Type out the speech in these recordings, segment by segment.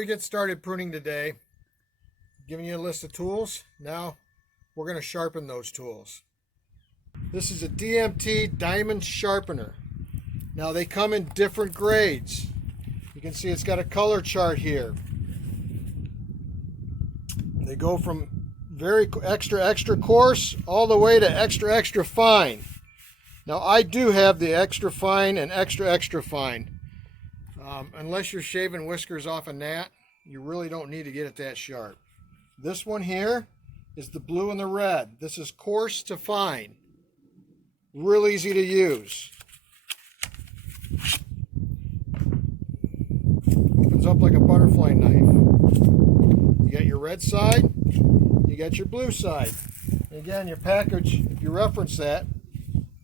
we get started pruning today, giving you a list of tools. Now we're going to sharpen those tools. This is a DMT diamond sharpener. Now they come in different grades. You can see it's got a color chart here. They go from very extra coarse all the way to extra fine. Now I do have the extra fine and extra fine. Unless you're shaving whiskers off a gnat, you really don't need to get it that sharp. This one here is the blue and the red. This is coarse to fine. Real easy to use. Opens up like a butterfly knife. You got your red side, you got your blue side. And again, your package, if you reference that,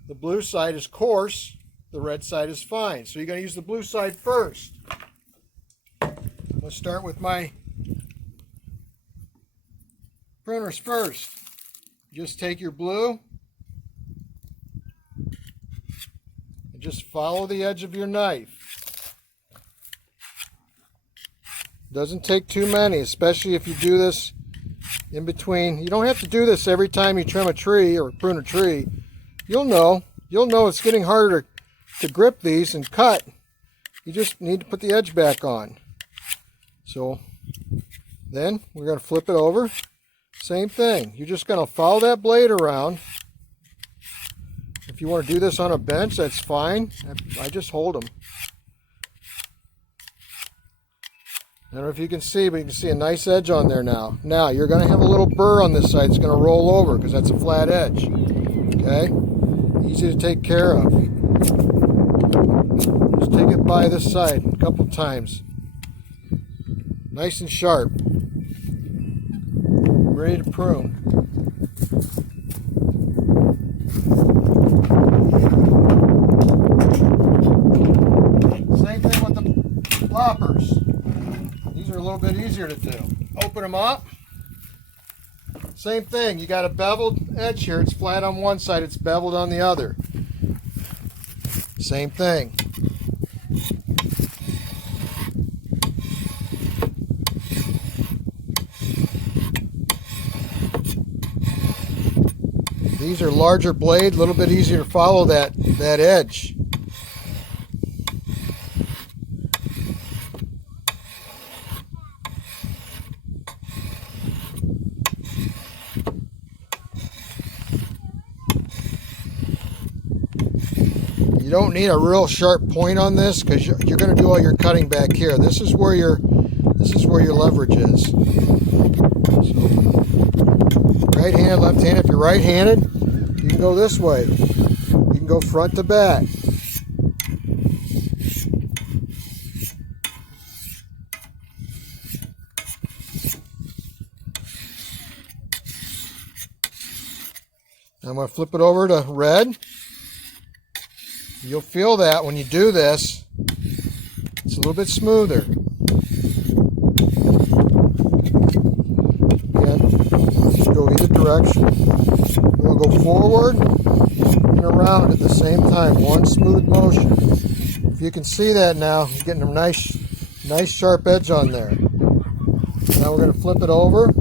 the blue side is coarse, the red side is fine. So you're going to use the blue side first. Let's start with my pruners first. Just take your blue and just follow the edge of your knife. Doesn't take too many, especially if you do this in between. You don't have to do this every time you trim a tree or prune a tree. You'll know it's getting harder to grip these and cut. You just need to put the edge back on. So then we're going to flip it over. Same thing. You're just going to follow that blade around. If you want to do this on a bench, that's fine. I just hold them. I don't know if you can see, but you can see a nice edge on there now. Now you're going to have a little burr on this side. It's going to roll over because that's a flat edge. Okay? Easy to take care of. Just take it by this side a couple times. Nice and sharp. Ready to prune. Same thing with the loppers. These are a little bit easier to do. Open them up. Same thing. You got a beveled edge here. It's flat on one side. It's beveled on the other. Same thing. These are larger blade, a little bit easier to follow that edge. You don't need a real sharp point on this because you're going to do all your cutting back here. This is where your leverage is. So, right-handed, left-handed. If you're right-handed, you can go this way. You can go front to back. I'm going to flip it over to red. You'll feel that when you do this, it's a little bit smoother. Again, go either direction. We'll go forward and around at the same time, one smooth motion. If you can see that now, you're getting a nice sharp edge on there. Now we're going to flip it over.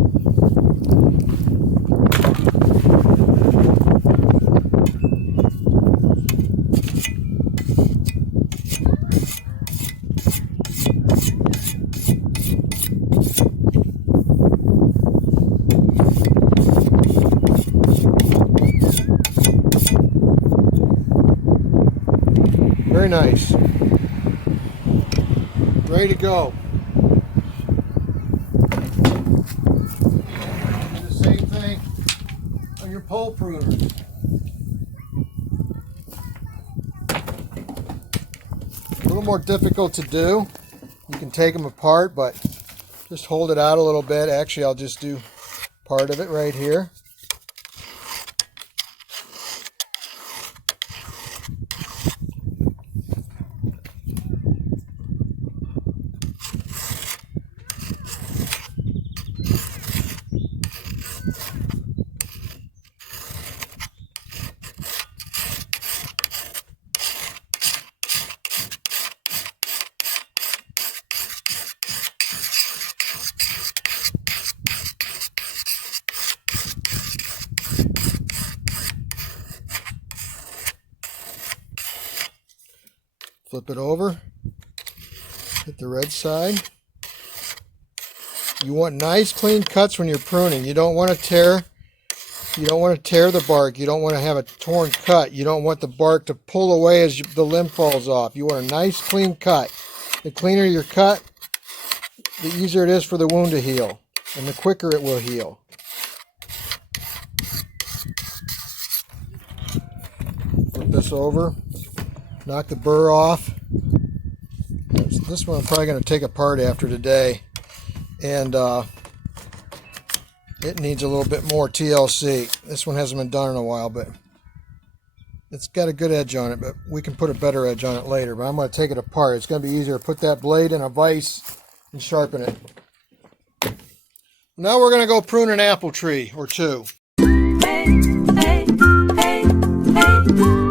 Very nice. Ready to go. Do the same thing on your pole pruners. A little more difficult to do. You can take them apart, but just hold it out a little bit. Actually, I'll just do part of it right here. Flip it over. Hit the red side. You want nice clean cuts when you're pruning. You don't want to tear. You don't want to tear the bark. You don't want to have a torn cut. You don't want the bark to pull away as the limb falls off. You want a nice clean cut. The cleaner your cut, the easier it is for the wound to heal, and the quicker it will heal. Flip this over. Knock the burr off. This one I'm probably going to take apart after today, and it needs a little bit more TLC. This one hasn't been done in a while, but it's got a good edge on it, but we can put a better edge on it later. But I'm going to take it apart. It's going to be easier to put that blade in a vise and sharpen it. Now we're going to go prune an apple tree or two. Hey, hey, hey, hey.